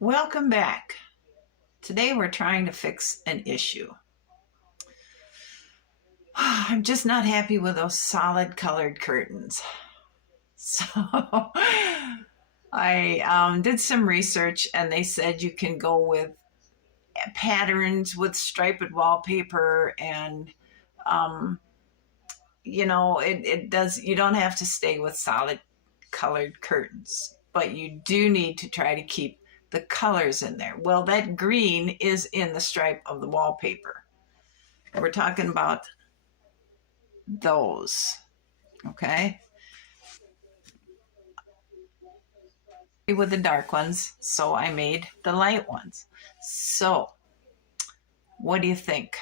Welcome back. Today we're trying to fix an issue. I'm just not happy with those solid colored curtains. So I did some research and they said you can go with patterns with striped wallpaper and it does, you don't have to stay with solid colored curtains, but you do need to try to keep the colors in there. Well, that green is in the stripe of the wallpaper. We're talking about those, okay? With the dark ones, so I made the light ones. So, what do you think?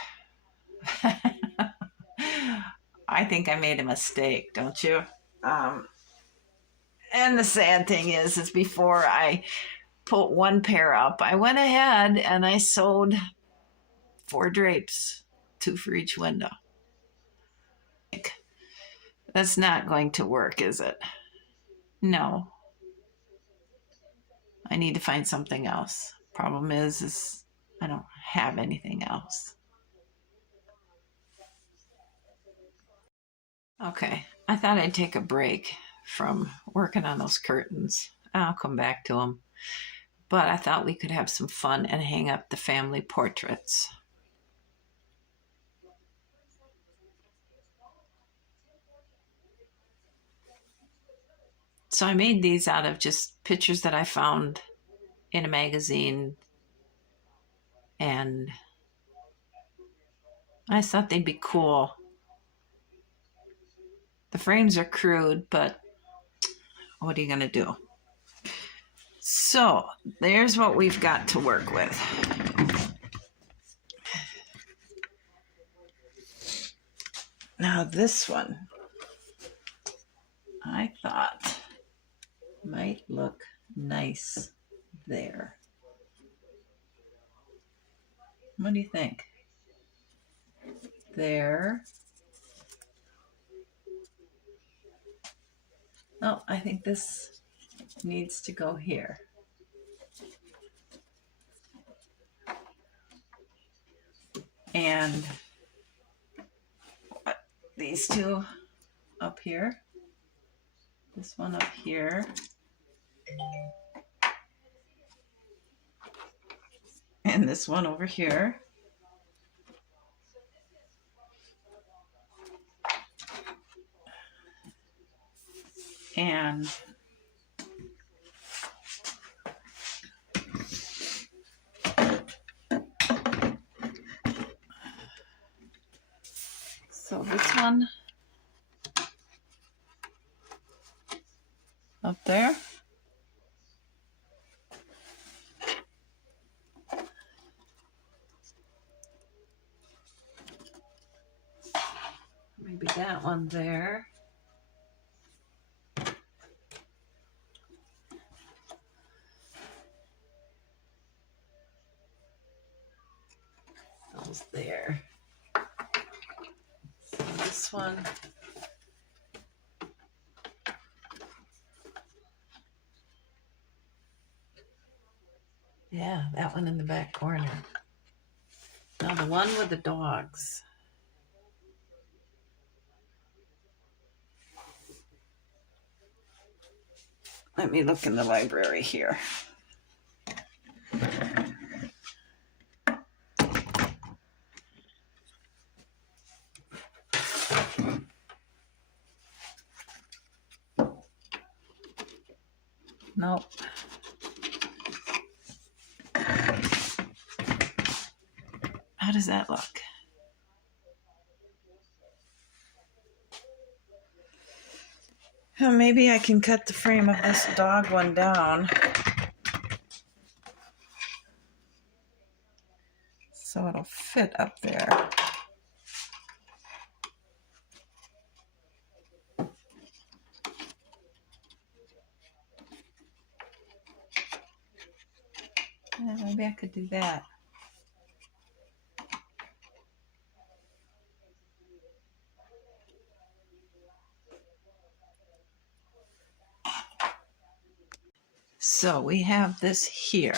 I think I made a mistake, don't you? And the sad thing is before I put one pair up, I went ahead and I sewed 4 drapes, 2 for each window. That's not going to work, is it? No. I need to find something else. Problem is I don't have anything else. Okay, I thought I'd take a break from working on those curtains. I'll come back to them. But I thought we could have some fun and hang up the family portraits. So I made these out of just pictures that I found in a magazine, and I thought they'd be cool. The frames are crude, but what are you going to do? So there's what we've got to work with. Now this one, I thought might look nice there. What do you think? There. Oh, I think this needs to go here. And these two up here. This one up here. And this one over here. And so this one up there. Maybe that one there. Those there. So this one. Yeah, that one in the back corner. Now the one with the dogs. Let me look in the library here. Nope. How does that look? Well, maybe I can cut the frame of this dog one down so it'll fit up there. Yeah, maybe I could do that. So we have this here.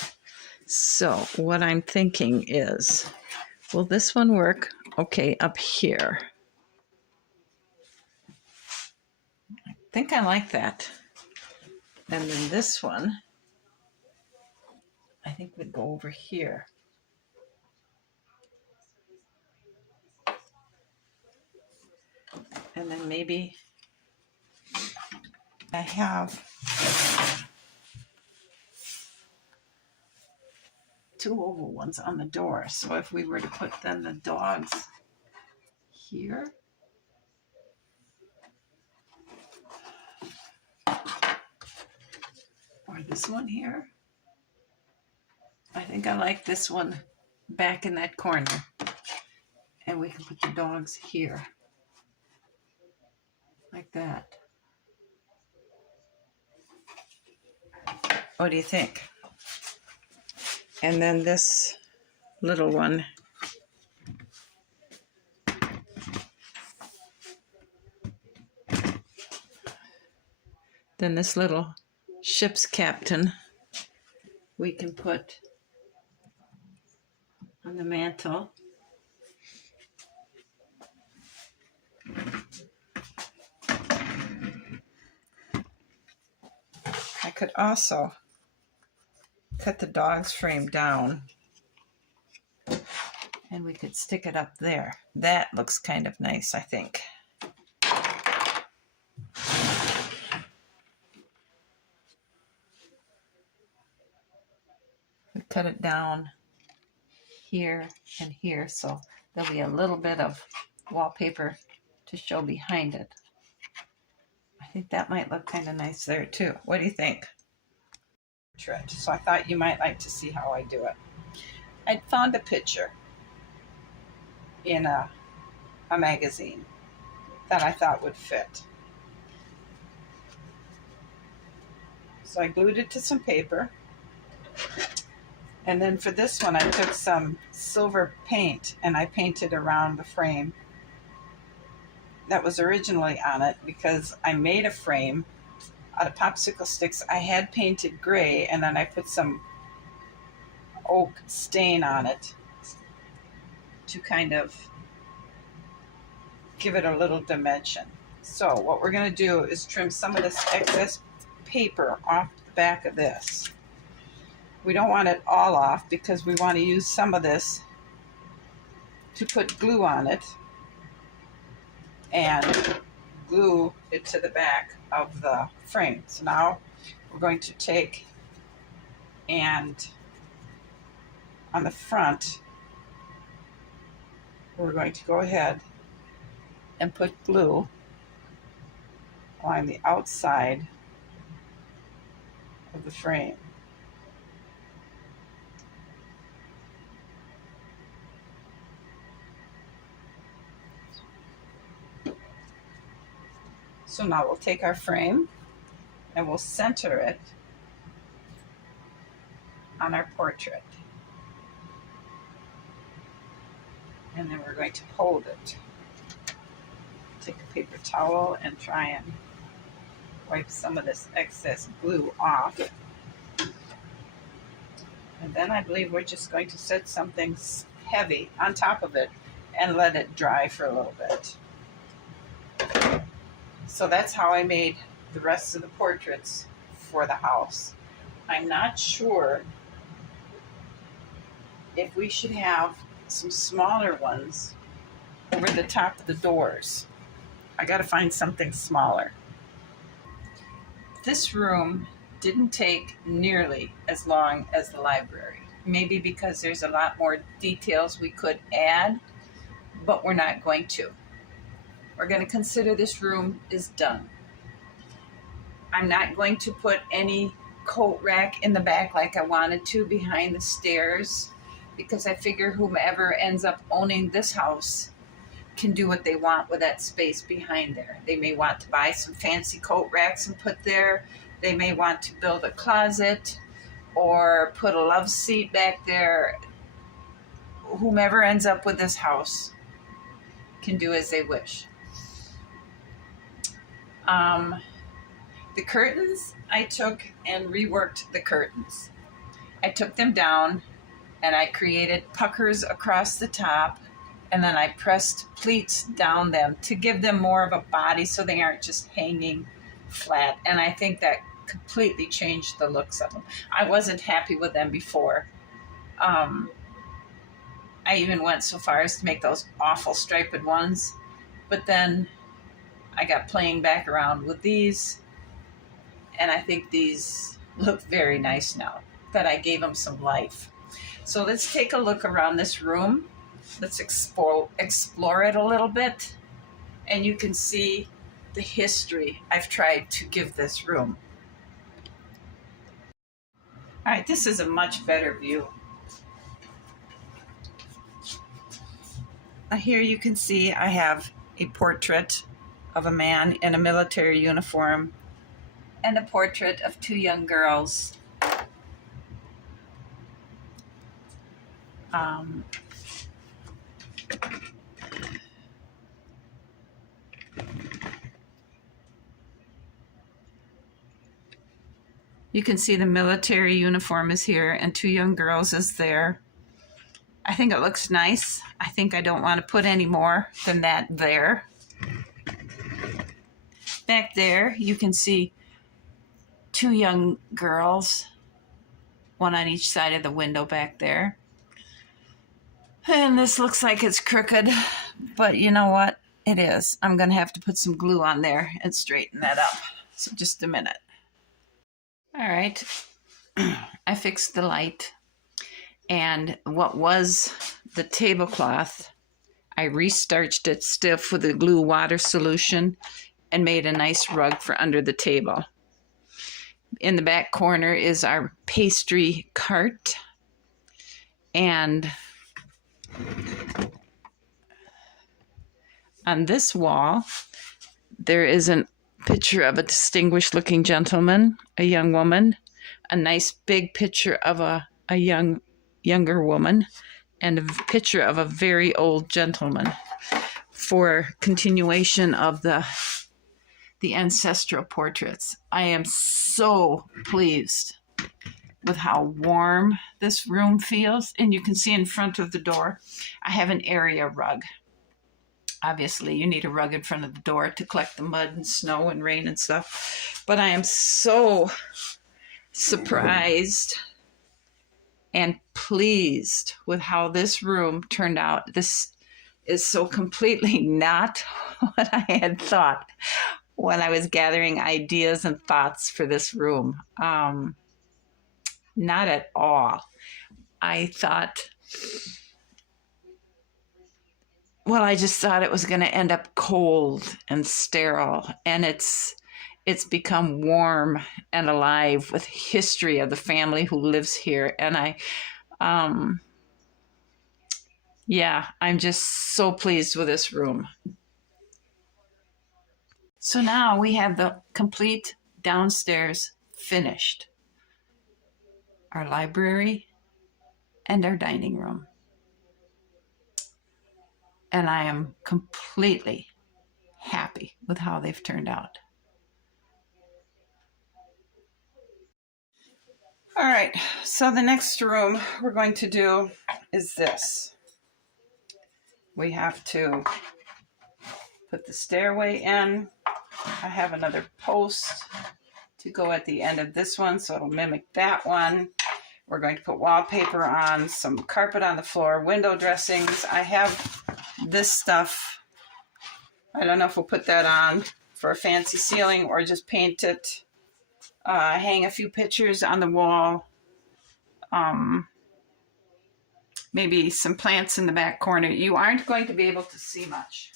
So what I'm thinking is, will this one work? Okay, up here. I think I like that. And then this one, I think would go over here. And then maybe I have two oval ones on the door. So if we were to put then the dogs here, or this one here, I think I like this one back in that corner. And we can put the dogs here, like that. What do you think? And then this little one, then this little ship's captain, we can put on the mantle. I could also cut the dog's frame down and we could stick it up there. That looks kind of nice, I think. We cut it down here and here, so there'll be a little bit of wallpaper to show behind it. I think that might look kind of nice there too. What do you think? So I thought you might like to see how I do it. I found a picture in a magazine that I thought would fit. So I glued it to some paper. And then for this one, I took some silver paint and I painted around the frame that was originally on it, because I made a frame out of popsicle sticks I had painted gray, and then I put some oak stain on it to kind of give it a little dimension. So what we're going to do is trim some of this excess paper off the back of this. We don't want it all off because we want to use some of this to put glue on it and glue it to the back of the frame. So now we're going to take and on the front, we're going to go ahead and put glue on the outside of the frame. So now we'll take our frame and we'll center it on our portrait. And then we're going to hold it. Take a paper towel and try and wipe some of this excess glue off. And then I believe we're just going to set something heavy on top of it and let it dry for a little bit. So that's how I made the rest of the portraits for the house. I'm not sure if we should have some smaller ones over the top of the doors. I got to find something smaller. This room didn't take nearly as long as the library. Maybe because there's a lot more details we could add, but we're not going to. We're going to consider this room is done. I'm not going to put any coat rack in the back like I wanted to behind the stairs, because I figure whomever ends up owning this house can do what they want with that space behind there. They may want to buy some fancy coat racks and put there. They may want to build a closet or put a love seat back there. Whomever ends up with this house can do as they wish. The curtains, I took and reworked the curtains. I took them down and I created puckers across the top, and then I pressed pleats down them to give them more of a body so they aren't just hanging flat. And I think that completely changed the looks of them. I wasn't happy with them before. I even went so far as to make those awful striped ones, but then I got playing back around with these, and I think these look very nice now that I gave them some life. So let's take a look around this room. Let's explore it a little bit, and you can see the history I've tried to give this room. All right, this is a much better view. Here you can see I have a portrait of a man in a military uniform and a portrait of two young girls. You can see the military uniform is here and two young girls is there. I think it looks nice. I think I don't want to put any more than that there. Back there, you can see two young girls, one on each side of the window back there. And this looks like it's crooked, but you know what? It is. I'm going to have to put some glue on there and straighten that up. So just a minute. All right. I fixed the light. And what was the tablecloth, I restarched it stiff with a glue water solution and made a nice rug for under the table. In the back corner is our pastry cart. And on this wall, there is a picture of a distinguished looking gentleman, a young woman, a nice big picture of a younger woman, and a picture of a very old gentleman for continuation of the ancestral portraits. I am so pleased with how warm this room feels. And you can see in front of the door, I have an area rug. Obviously, you need a rug in front of the door to collect the mud and snow and rain and stuff. But I am so surprised and pleased with how this room turned out. This is so completely not what I had thought when I was gathering ideas and thoughts for this room. Not at all. I thought, well, I just thought it was going to end up cold and sterile, and it's become warm and alive with history of the family who lives here. And I'm just so pleased with this room. So now we have the complete downstairs finished. Our library and our dining room. And I am completely happy with how they've turned out. All right, so the next room we're going to do is this. We have to put the stairway in. I have another post to go at the end of this one, so it'll mimic that one. We're going to put wallpaper on, some carpet on the floor, window dressings. I have this stuff. I don't know if we'll put that on for a fancy ceiling or just paint it. Hang a few pictures on the wall. Maybe some plants in the back corner. You aren't going to be able to see much.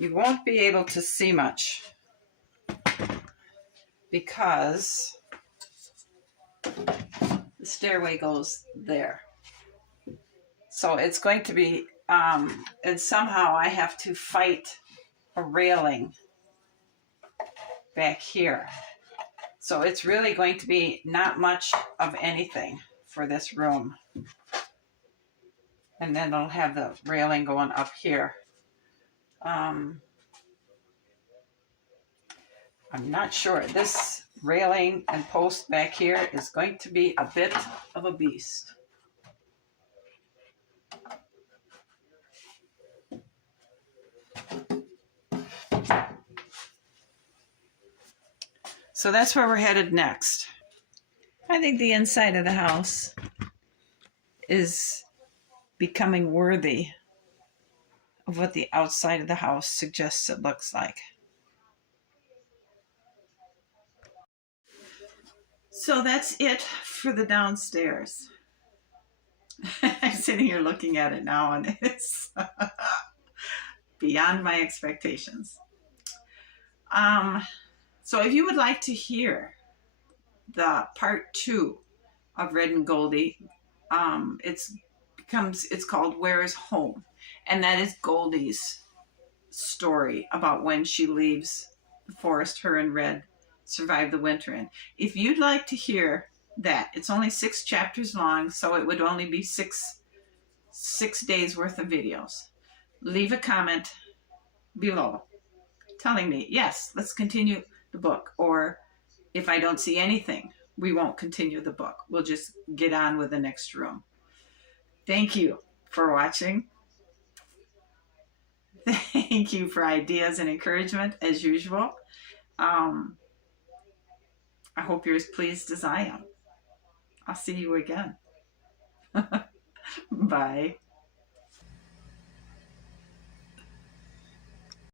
You won't be able to see much because the stairway goes there. So it's going to be, and somehow I have to fight a railing back here. So it's really going to be not much of anything for this room. And then it'll have the railing going up here. I'm not sure. This railing and post back here is going to be a bit of a beast. So that's where we're headed next. I think the inside of the house is becoming worthy of what the outside of the house suggests it looks like. So that's it for the downstairs. I'm sitting here looking at it now and it's beyond my expectations. So if you would like to hear the part 2 of Red and Goldie, it's called Where is Home? And that is Goldie's story about when she leaves the forest her and Red survive the winter in. If you'd like to hear that, it's only 6 chapters long, so it would only be six days worth of videos. Leave a comment below telling me, yes, let's continue the book, or if I don't see anything, we won't continue the book. We'll just get on with the next room. Thank you for watching. Thank you for ideas and encouragement as usual. I hope you're as pleased as I am. I'll see you again. Bye.